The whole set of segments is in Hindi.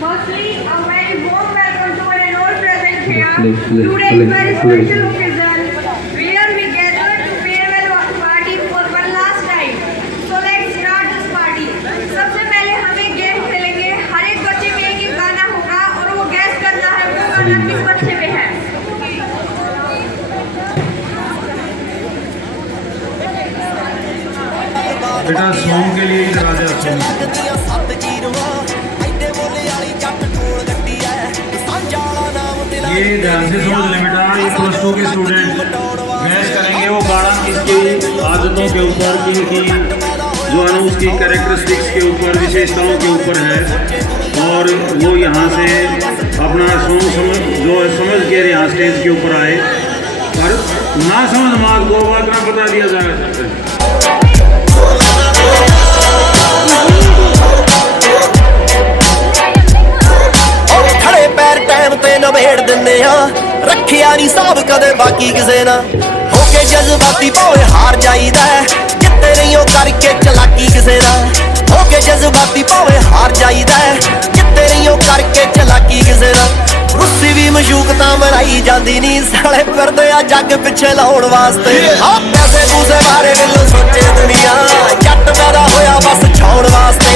Firstly, a very warm welcome to our all present here. Today is very special occasion where we gather to farewell party for one last time. So let's start this party. सबसे पहले हम एक गेम खेलेंगे. हर एक बच्चे में एक गाना होगा और वो गैस करना है वो गाना किस बच्चे में है. बेटा सॉन्ग के लिए इधर आ जा. ये ध्यान से समझ ले बेटा, ये +2 के स्टूडेंट बहस करेंगे वो गाना किसकी आदतों के ऊपर, किनकी जो है उसकी कैरेक्टरिस्टिक्स के ऊपर, विशेषताओं के ऊपर है. और वो यहाँ से अपना सॉन्ग समझ के यहाँ स्टेज के ऊपर आए. और ना समझ मार्ग दो बात ना बता दिया जाए. नबेड़ दिने रखिया नहीं साहब कदे बाकी किसे ना होके जज्बाती भावे हार जाईदा जिते नहीं हो करके चलाकी किसे ना होके जज्बाती भावे हार जाईदा जिते नहीं हो करके चलाकी किसे ना रुस्सी भी मशूकता मनाई जाती नहीं साले फिरदे आ जग पिछे लाउण वास्ते पैसे पूसे बारे बिल्लो सोचे दुनिया जट पैदा होया बस छाउण वास्ते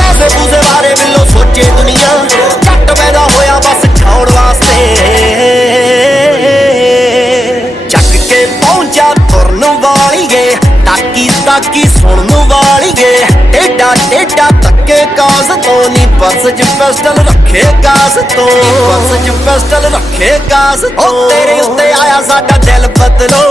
पैसे पूसे बारे बिल्लो सोचे दुनिया जट पैदा होया बस छाउण वास्ते चक के पहुंचा तुरन वाली गे ताकी ताकी सुनन वाली गे टेढ़ा टेढ़ा तके कास तो नी पर्स च पिस्टल रखे कास तो पर्स च पिस्टल रखे कास तो तेरे उत्ते आया साडा दिल बदलो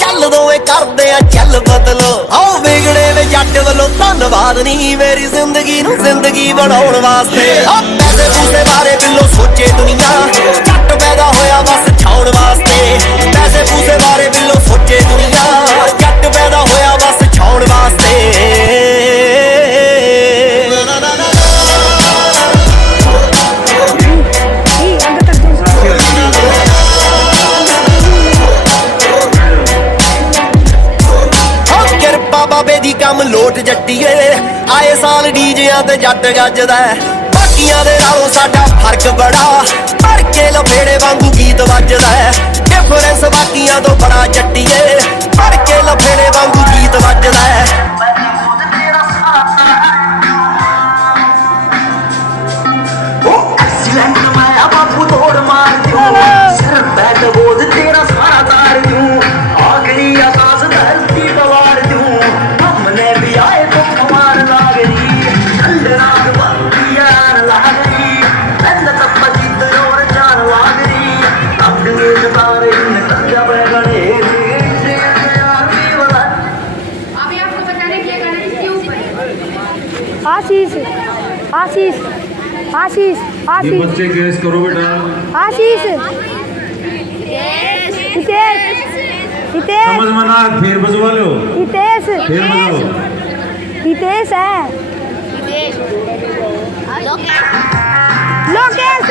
चल दोवे करदे आ चल बदलो आओ बिगड़े वे जट वल्लों धन्नवाद नहीं मेरी जिंदगी नूं जिंदगी बनाउण वास्ते पैसे पूसे बारे बिल्लो सोचे दुनिया जट पैदा होया बस छाउण वास्ते पैसे पूसे बारे बिल्लो सोचे दुनिया जट पैदा होया बस छाउण वास्ते बाबे दी कम लोट जट्टीए आए साल डीजियां ते जट गजदा बाकियां दे नालों साडा फर्क बड़ा भर के लफेड़े वांगू गीत वजदा डिफरेंस बाकियां तो बड़ा जट्टीए भर के लफेड़े वांगू गीत वजदा बापू तोड़ मार दूं सर बैठ बोझ तेरा सारा तार दूं आखिरी आकाश धरती पवार दूं हमने भी आए तो कमार लाग रही ठंडराग बंदियान लाग रही बंद तब जीत और जान लाग रही अब ये तारे नंजा बगड़े अभी आपको बताने के गाना किसके ऊपर है. आशीष आशीष आशीष ये आशीष बच्चे गैस करो बेटा. आशीष हितेश हितेश समझ मना फिर बजवा लो. हितेश फिर बजाओ. हितेश है Lokesh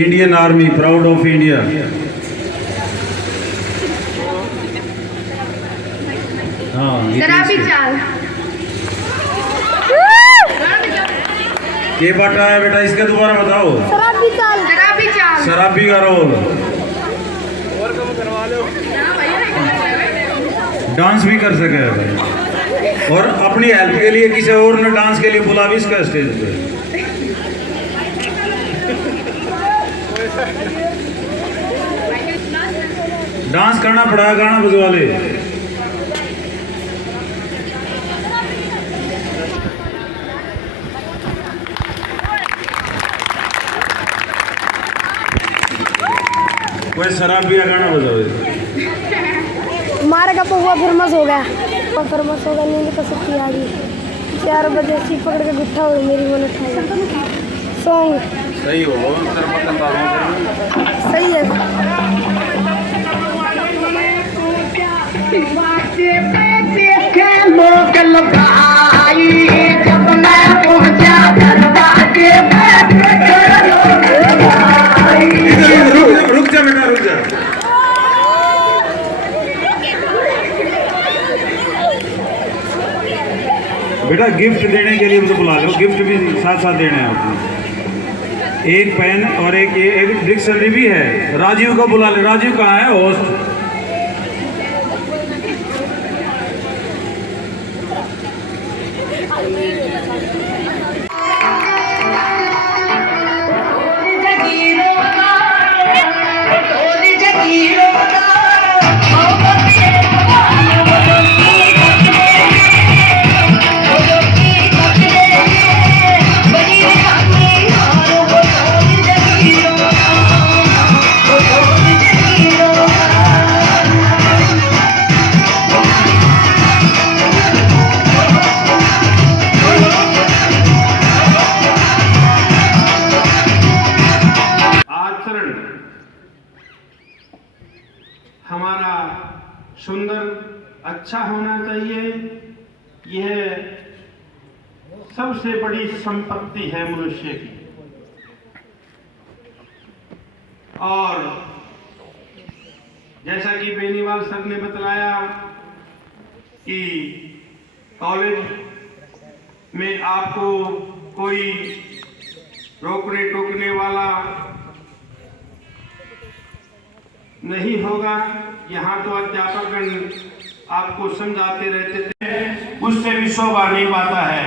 Indian army proud of India. हाँ शराबी चाल. ये पाटा है बेटा, इसका दोबारा बताओ. शराबी चाल शराबी चाल. शराबी का रोल. डांस भी कर सके और अपनी हेल्प के लिए किसी और ने डांस के लिए बुला भी इसका स्टेज पे. डांस करना पड़ा, गाना बजवा ले. कोई शराब पिया गाना बजाओ. मारे का पौवा फेमस हो गया, फेमस हो गया। नींद का सकती आ गई। 4 बजे सी पकड़ के गुट्ठा हो मेरी मन उठाएगा। सॉन्ग सही हो सही है। रुक जा बेटा, रुक जा। बेटा गिफ्ट देने के लिए मुझे बुला लो, गिफ्ट भी साथ साथ देने हैं आपको। एक पेन और एक डिक्शनरी भी है। राजीव को बुला ले। राजीव कहाँ है? होस्ट। हमारा सुंदर अच्छा होना चाहिए। यह सबसे बड़ी संपत्ति है मनुष्य की। और जैसा कि बेनीवाल सर ने बतलाया कि कॉलेज में आपको कोई रोकने टोकने वाला नहीं होगा। यहाँ तो अध्यापकगण आपको समझाते रहते थे, उससे भी शोभा नहीं पाता है।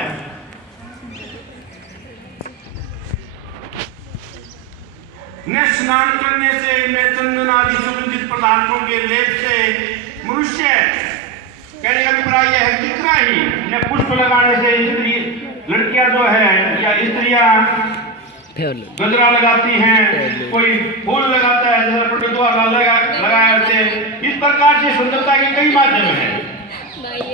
न स्नान करने से, न चंदन आदि सुगंधित पदार्थों के लेप से मनुष्य, कहने का अभिप्राय यह है कितना ही, न पुष्प लगाने से स्त्री लड़कियां जो है या स्त्रियां गजरा लगाती हैं, कोई फूल लगाता है, जैसे पटेल द्वारा लगाया जाते हैं। इस प्रकार से सुंदरता के कई माध्यम हैं।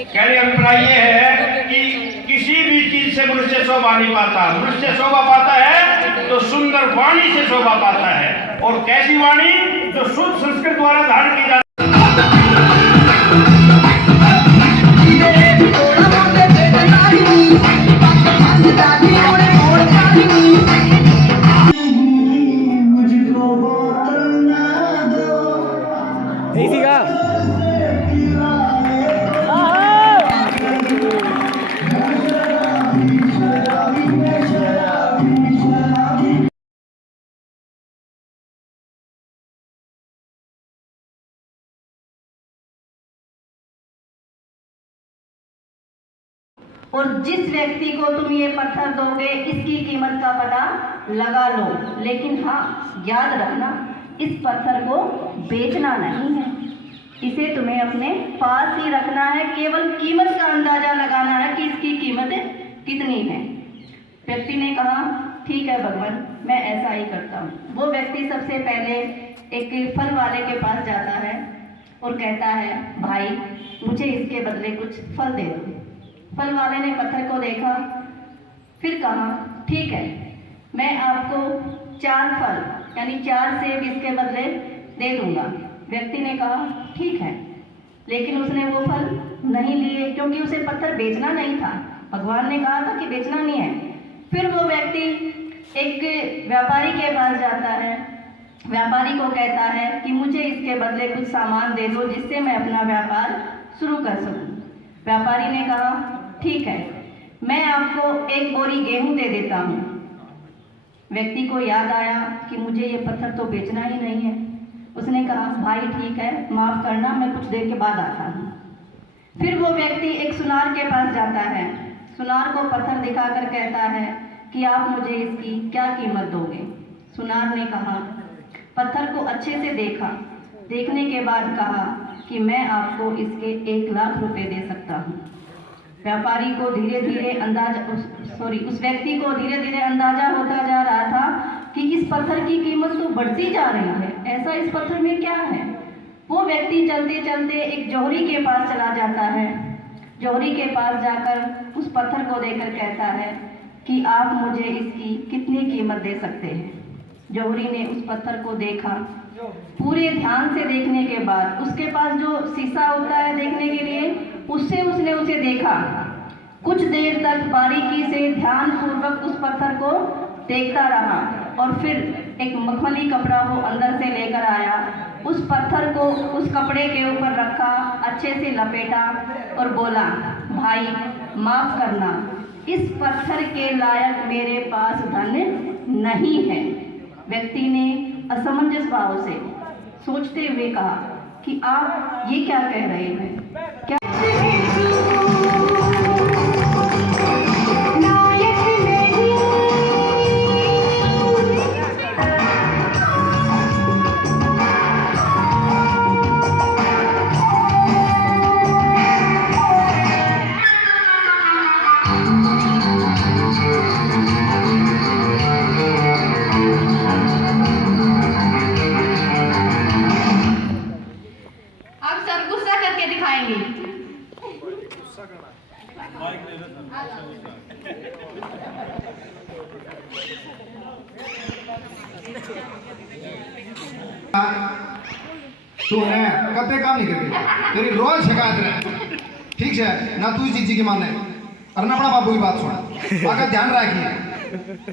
कहने का अभिप्राय यह है कि किसी भी चीज से मनुष्य शोभा नहीं पाता। मनुष्य शोभा पाता है तो सुंदर वाणी से शोभा पाता है। और कैसी वाणी? जो शुद्ध संस्कृत द्वारा धारण की जाती और जिस व्यक्ति को तुम ये पत्थर दोगे इसकी कीमत का पता लगा लो, लेकिन हाँ याद रखना इस पत्थर को बेचना नहीं है, इसे तुम्हें अपने पास ही रखना है। केवल कीमत का अंदाजा लगाना है कि इसकी कीमत कितनी है। व्यक्ति ने कहा ठीक है भगवान, मैं ऐसा ही करता हूँ। वो व्यक्ति सबसे पहले एक फल वाले के पास जाता है और कहता है भाई मुझे इसके बदले कुछ फल दे दो। फल वाले ने पत्थर को देखा, फिर कहा ठीक है, मैं आपको 4 फल यानी 4 सेब इसके बदले दे दूंगा। व्यक्ति ने कहा ठीक है, लेकिन उसने वो फल नहीं लिए क्योंकि उसे पत्थर बेचना नहीं था। भगवान ने कहा था कि बेचना नहीं है। फिर वो व्यक्ति एक व्यापारी के पास जाता है। व्यापारी को कहता है कि मुझे इसके बदले कुछ सामान दे दो जिससे मैं अपना व्यापार शुरू कर सकूं। व्यापारी ने कहा ठीक है, मैं आपको 1 बोरी गेहूं दे देता हूँ। व्यक्ति को याद आया कि मुझे ये पत्थर तो बेचना ही नहीं है। उसने कहा भाई ठीक है, माफ़ करना, मैं कुछ देर के बाद आता हूँ। फिर वो व्यक्ति एक सुनार के पास जाता है। सुनार को पत्थर दिखाकर कहता है कि आप मुझे इसकी क्या कीमत दोगे। सुनार ने कहा, पत्थर को अच्छे से देखा, देखने के बाद कहा कि मैं आपको इसके 1 लाख रुपए दे सकता हूँ। व्यापारी को धीरे धीरे उस व्यक्ति को धीरे धीरे अंदाजा होता जा रहा था कि इस पत्थर की कीमत तो बढ़ती जा रही है, ऐसा इस पत्थर में क्या है। वो व्यक्ति चलते चलते एक जौहरी के पास चला जाता है। जौहरी के पास जाकर उस पत्थर को देखकर कहता है कि आप मुझे इसकी कितनी कीमत दे सकते हैं। जौहरी ने उस पत्थर को देखा। पूरे ध्यान से देखने के बाद उसके पास जो शीशा होता है देखने के लिए, उससे उसने उसे देखा। कुछ देर तक बारीकी से ध्यान पूर्वक उस पत्थर को देखता रहा और फिर एक मखमली कपड़ा वो अंदर से लेकर आया। उस पत्थर को उस कपड़े के ऊपर रखा, अच्छे से लपेटा और बोला, भाई माफ करना, इस पत्थर के लायक मेरे पास धन नहीं है। व्यक्ति ने असमंजस भाव से सोचते हुए कहा कि आप ये क्या कह रहे हैं? क्या तू है कते काम नहीं करती, तेरी रोज शिकायत रहे, ठीक है ना? तू इस चीज की माने और ना अपना बाबू की बात सुन, आगे ध्यान रखिए।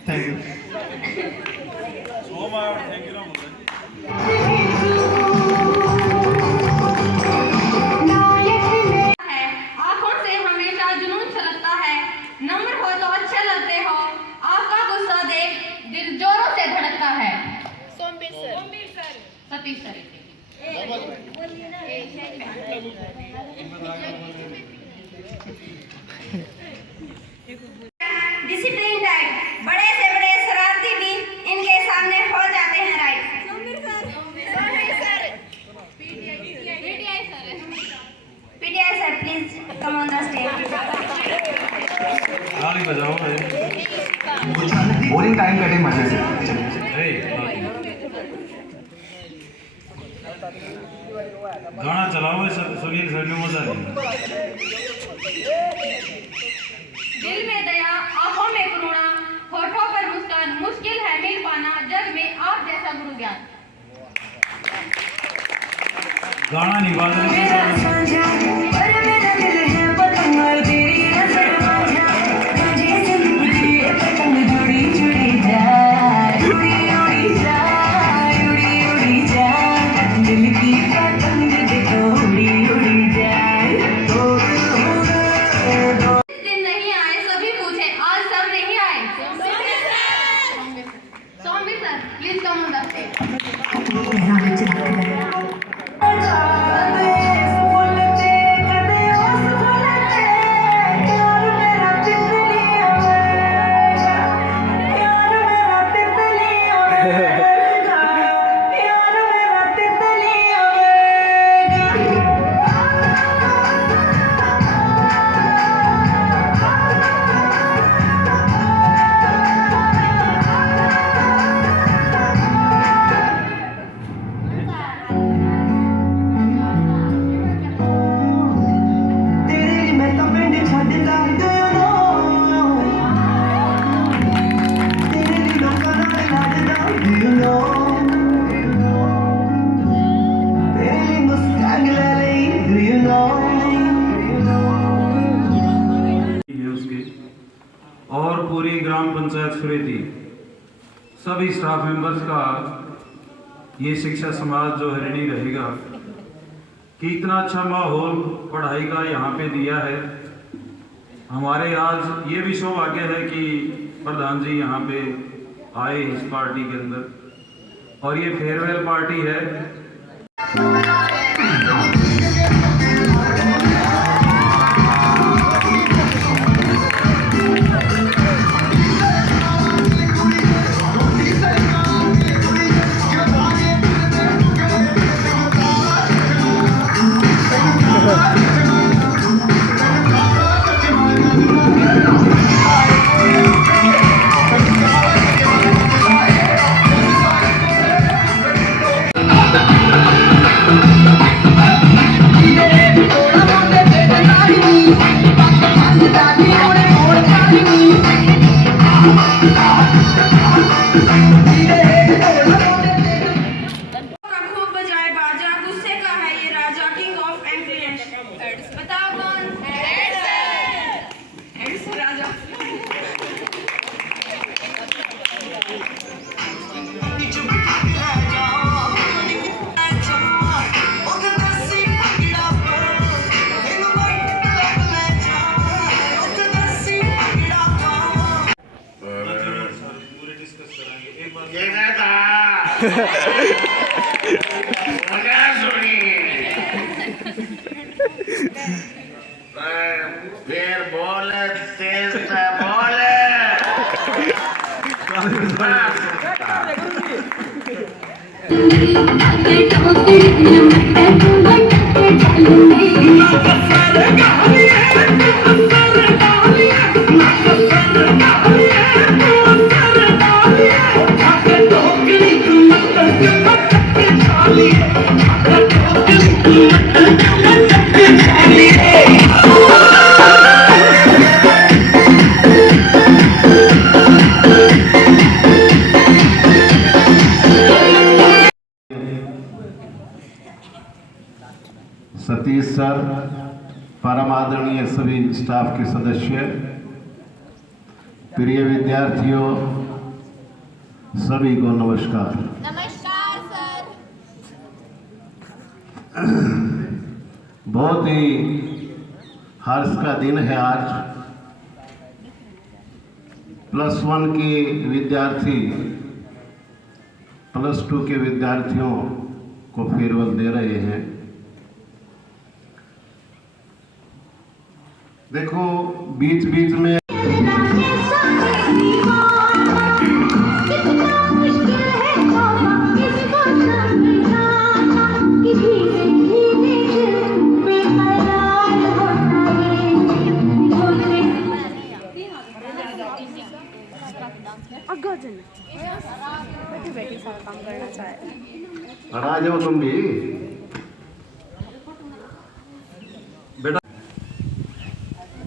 Thank you. आंखों से हमेशा जुनून छलकता है, नम्र हो तो अच्छे लगते हो, आपका गुस्सा देख दिल जोरों से धड़कता है। Somvir sir, Satish sir. Discipline type, बड़े से बड़े शरारती भी इनके सामने हो जाते हैं right. PTI sir please come on the stage. ताली बजाओ बोरिंग टाइम कटे मजे से। गाना चलाओ सुनील सर ने मजा लिया। दिल में दया, आंखों में करुणा, होठों पर मुस्कान, मुश्किल है मिल पाना जग में आप जैसा गुरु ज्ञान। गाना नहीं बाज रहे। Please come on the stage. और पूरी ग्राम पंचायत समिति सभी स्टाफ मेंबर्स का ये शिक्षा समाज जो है ऋणी रहेगा कि इतना अच्छा माहौल पढ़ाई का यहाँ पे दिया है। हमारे आज ये भी सौभाग्य है कि प्रधान जी यहाँ पे आए इस पार्टी के अंदर और ये फेयरवेल पार्टी है। फिर बोले तेज से बोले सतीश सर, परम आदरणीय सभी स्टाफ के सदस्य, प्रिय विद्यार्थियों, सभी को नमस्कार। नमस्कार सर। बहुत ही हर्ष का दिन है आज। +1 के विद्यार्थी +2 के विद्यार्थियों को फेयरवेल दे रहे हैं। देखो बीच बीच में आ जाओ तुम भी बेटा।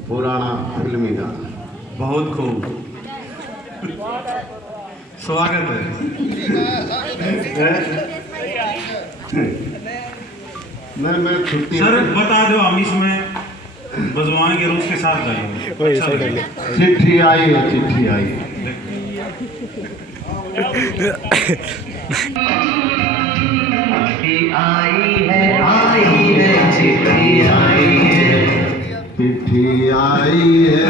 पुराना फिल्मी गाना बहुत खूब स्वागत है। मैं छुट्टी सर बता दो, हम इसमें बजवान के रूस के साथ गाएंगे। अच्छा चिट्ठी आई है, चिट्ठी आई है। चिट्ठी आई है, चिट्ठी आई है, चिट्ठी आई है,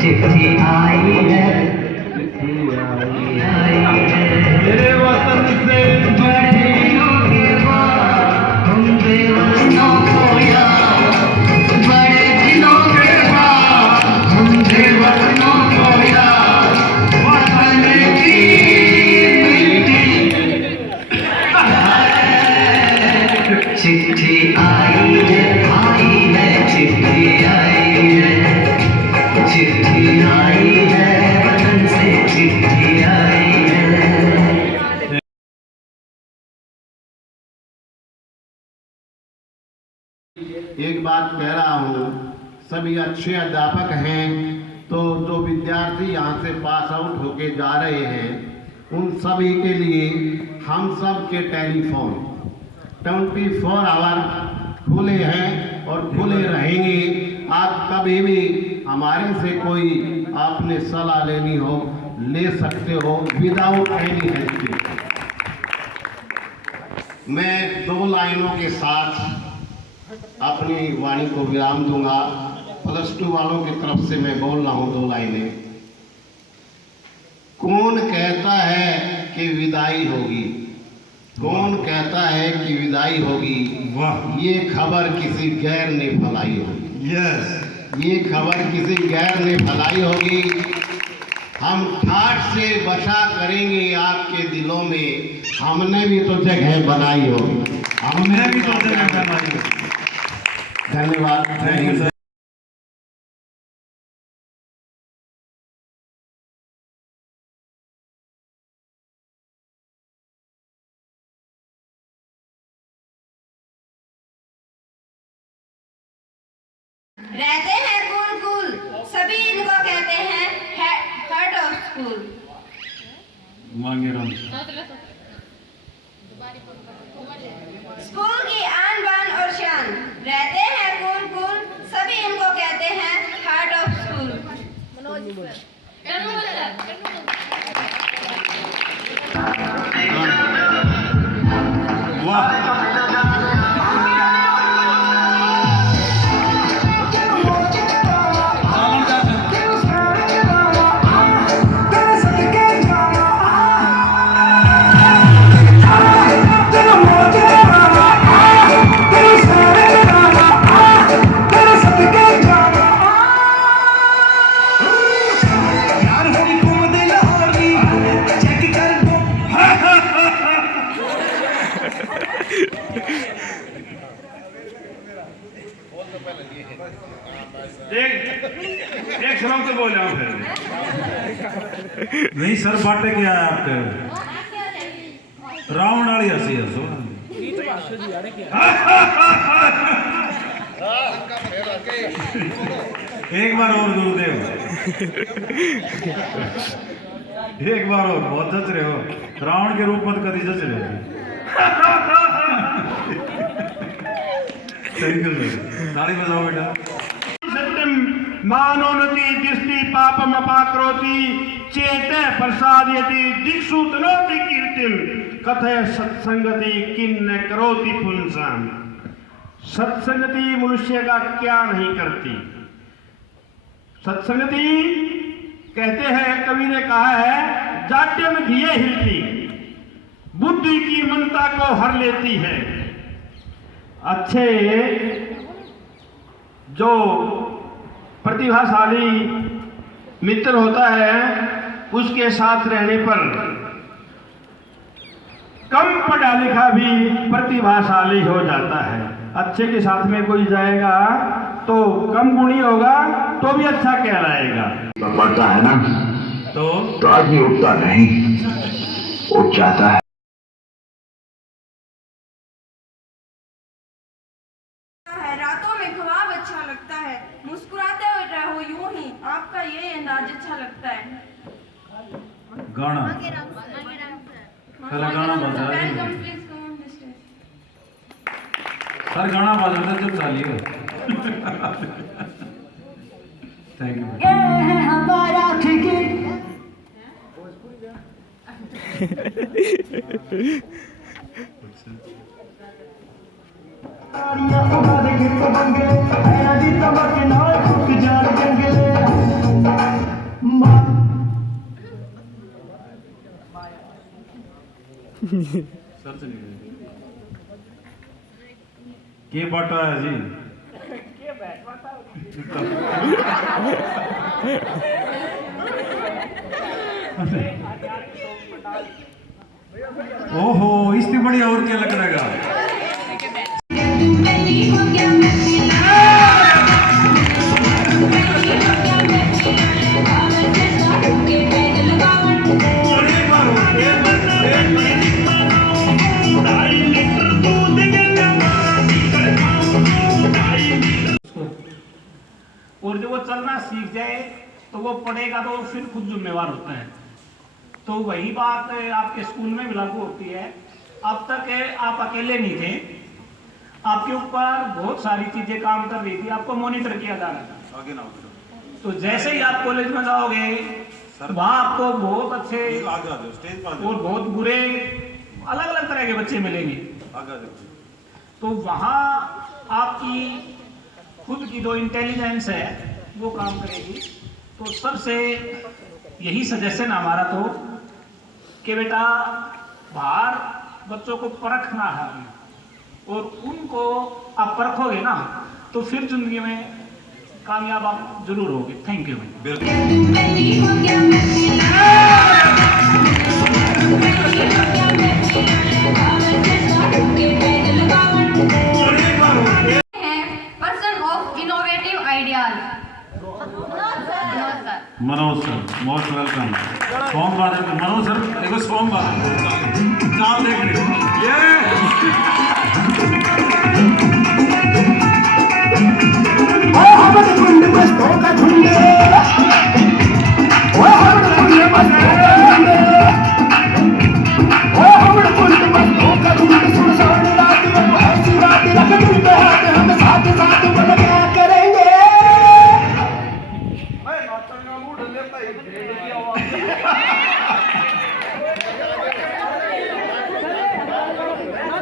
चिट्ठी आई है, चिट्ठी आई है। मेरे वतन से बड़े के बाद हम बेवतनों को याद, बड़े दिनों के बाद हम बेवतनों को याद, वतन की चिट्ठी आई है, चिट्ठी आई है, चिट्ठी आई है, वतन से चिट्ठी आई है। एक बात कह रहा हूँ, सभी अच्छे अध्यापक हैं, तो जो विद्यार्थी यहाँ से पास आउट होके जा रहे हैं उन सभी के लिए हम सब के टेलीफोन 24 आवर खुले हैं और खुले रहेंगे। आप कभी भी हमारे से कोई आपने सलाह लेनी हो ले सकते हो विदाउट एनी हेजिटेशन। मैं 2 लाइनों के साथ अपनी वाणी को विराम दूंगा। +2 वालों की तरफ से मैं बोल रहा हूँ 2 लाइनें। कौन कहता है कि विदाई होगी, कौन कहता है कि विदाई होगी, वाह, ये खबर किसी गैर ने फैलाई होगी। यस, ये खबर किसी गैर ने फैलाई होगी। हम ठाठ से बसा करेंगे आपके दिलों में, हमने भी तो जगह बनाई होगी, हमने भी तो जगह बनाई होगी। धन्यवाद। Thank you sir. रहते हैं कूल कूल, सभी इनको कहते हैं हेड ऑफ स्कूल। मांगे राम। स्कूल की आन बान और शान, रहते हैं कूल कूल, सभी इनको कहते हैं हार्ट ऑफ स्कूल। वाह, एक श्लोक तो बोल रहा हूँ फिर नहीं सर बाटे क्या है आपके रावण वाली हंसी हंसो एक बार और गुरुदेव एक बार और बहुत जच रहे हो रावण के रूप में कभी जच रहे हो थैंक यू सर ताली बजाओ बेटा मानोनति दृष्टि पापम अपाकरोति चेत प्रसादयति दिक्षु तनोति कीर्तिम कथय सत्संगति किन्न करोति पुंसाम। सत्संगति मनुष्य का क्या नहीं करती। सत्संगति कहते हैं, कवि ने कहा है, जाट्यम दिए हिलती, बुद्धि की मनता को हर लेती है। अच्छे जो प्रतिभाशाली मित्र होता है उसके साथ रहने पर कम पढ़ा लिखा भी प्रतिभाशाली हो जाता है। अच्छे के साथ में कोई जाएगा तो कम गुणी होगा तो भी अच्छा कहलाएगा। पढ़ता है ना तो आदमी उठता नहीं, उठ जाता है। रातों में ख्वाब अच्छा लगता है, मुस्कुराते हुए रहो यूं ही, आपका ये अंदाज अच्छा लगता है। गाना गाना बजा सर गाना बजा जब चालिए थैंक यू। हमारा सर से के बाटा है जी ओहो इससे बड़ी और क्या लग रहेगा। और जब वो चलना सीख जाए तो वो पढ़ेगा तो फिर खुद जिम्मेवार होता है। तो वही बात आपके स्कूल में भी लागू होती है। अब तक आप अकेले नहीं थे, आपके ऊपर बहुत सारी चीजें काम कर रही थी, आपको मॉनिटर किया जा रहा था। आगे ना तो जैसे ही आप कॉलेज में जाओगे वहाँ आपको बहुत अच्छे स्टेज पर और बहुत बुरे अलग अलग तरह के बच्चे मिलेंगे। तो वहाँ आपकी खुद की जो इंटेलिजेंस है वो काम करेगी। तो सबसे यही सजेशन हमारा तो कि बेटा बाहर बच्चों को परखना है और उनको आप परखोगे ना तो फिर जिंदगी में कामयाब आप जरूर होगे। Thank you. Person of innovative ideas. Manoj sir most welcome. Song बात मनोज सर देखो सॉन्ग बात नाम देख रहे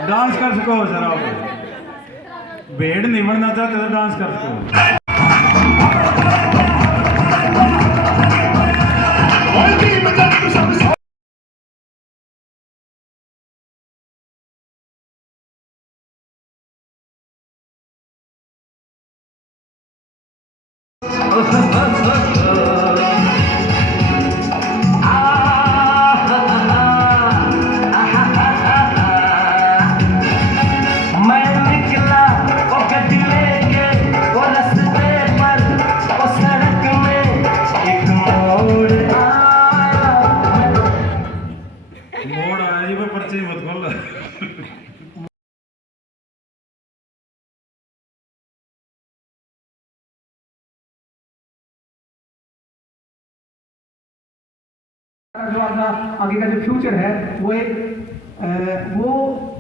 डांस कर सको सर आप भेड़ नहीं बनना चाहते तो डांस कर सको। जो आपका आगे का जो फ्यूचर है वो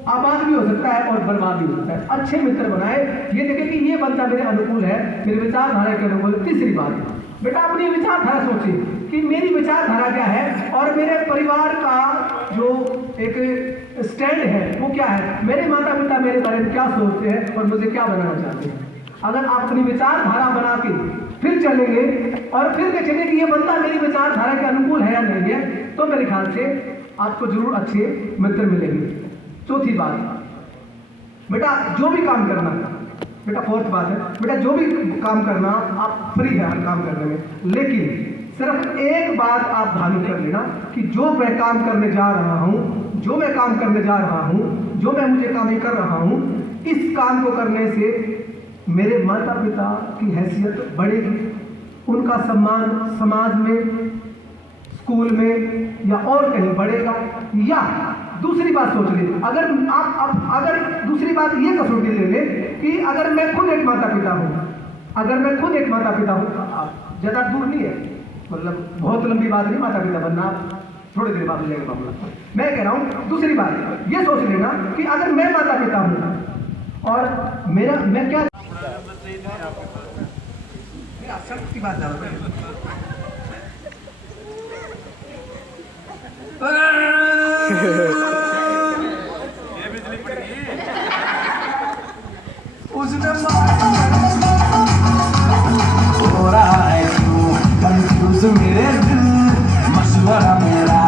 आबाद भी हो सकता है और बर्बाद भी हो सकता है। अच्छे मित्र बनाए, ये देखें कि ये बंदा मेरे अनुकूल है, मेरे विचारधारा के अनुकूल। तीसरी बात, बेटा अपनी विचारधारा सोचिए कि मेरी विचारधारा क्या है और मेरे परिवार का जो एक स्टैंड है वो क्या है, मेरे माता पिता मेरे बारे में क्या सोचते हैं और मुझे क्या बनाना चाहते हैं। अगर आप अपनी विचारधारा बना के फिर चलेंगे और फिर देखेंगे कि ये बंदा मेरी विचारधारा के अनुकूल है या नहीं है, तो मेरे ख्याल से आपको जरूर अच्छे मित्र मिलेंगे। चौथी बात, बेटा जो भी काम करना, बेटा फोर्थ बात है, बेटा जो भी काम करना आप फ्री है हर काम करने में, लेकिन सिर्फ एक बात आप ध्यान कर लेना कि जो मैं काम करने जा रहा हूँ, जो मैं काम करने जा रहा हूँ, जो मैं मुझे काम कर रहा हूँ, इस काम को करने से मेरे माता पिता की हैसियत बढ़ेगी, उनका सम्मान समाज में, स्कूल में या और कहीं बढ़ेगा। या दूसरी बात सोच ले, अगर आप अगर दूसरी बात ये कसौटी ले ले कि अगर मैं खुद एक माता पिता हूँ, अगर मैं खुद एक माता पिता हूँ, ज़्यादा दूर नहीं है, मतलब बहुत लंबी बात नहीं माता पिता बनना, थोड़ी देर बाद हो जाएगा मामला। मैं कह रहा हूँ दूसरी बात ये सोच लेना कि अगर मैं माता पिता हूँ और मैं क्या की बात उसने हो रहा है क्यों कंफ्यूज मेरे दिल, मशवरा मेरा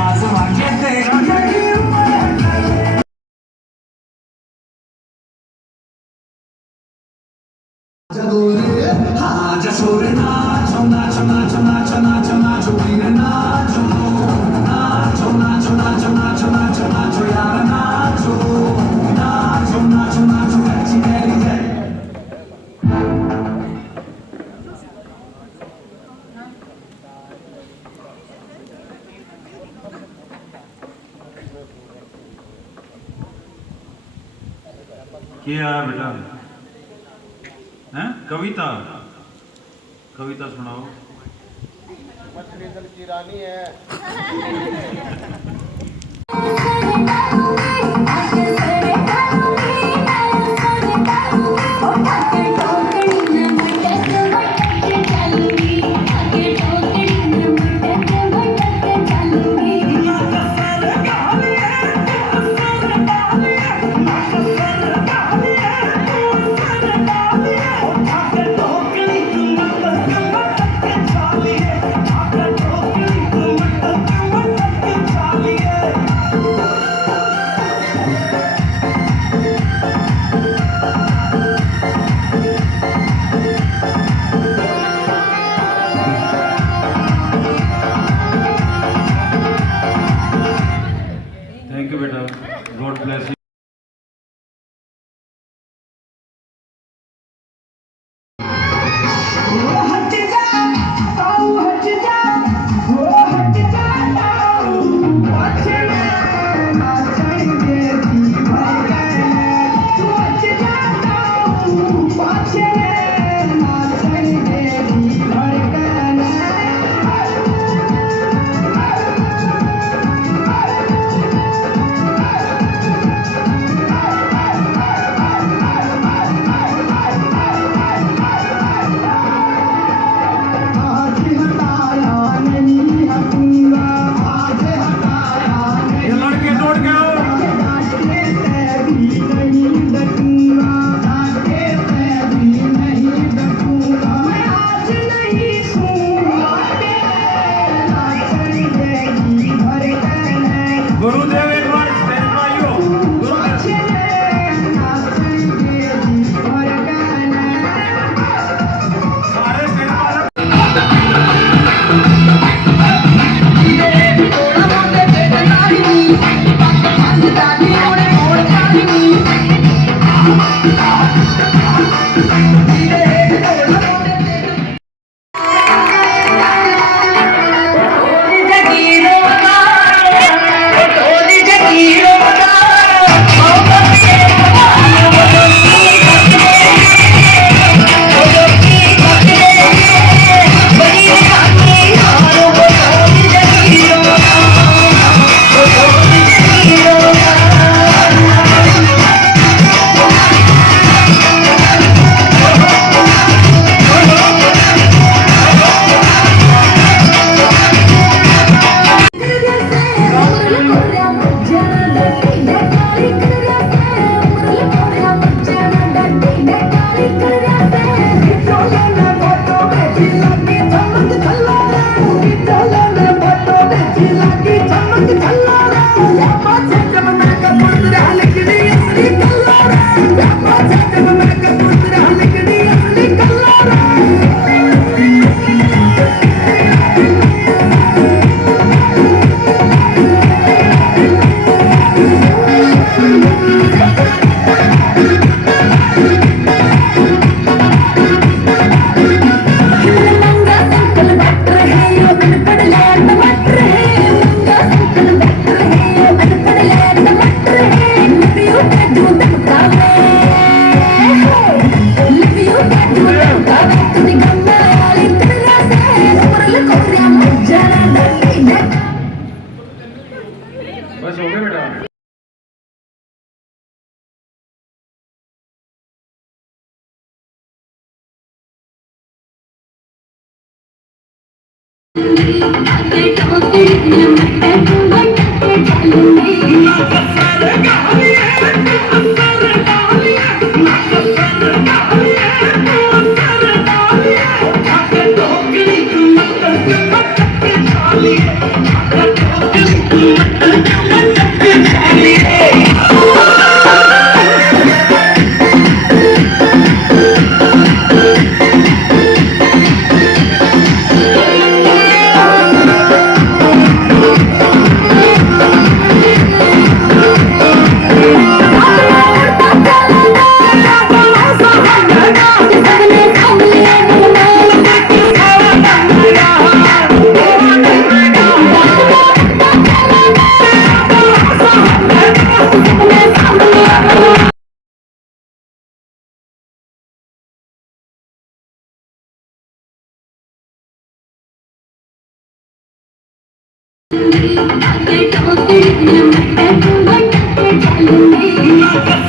आसमां के देख हाँ जसोरे नाचो नाचो नाचो नाचो नाचो नाचो वीर नाचो नाचो नाचो नाचो नाचो नाचो नाचो यार नाचो नाचो नाचो नाचो अच्छी मेरी जय। क्या बेटा हैं? कविता कविता सुनाओ। मछली दल की रानी है। थैंक यू बेटा, गॉड ब्लेस यू। आगे तो तेरे मैं बैठूंगा टक्के डालूंगी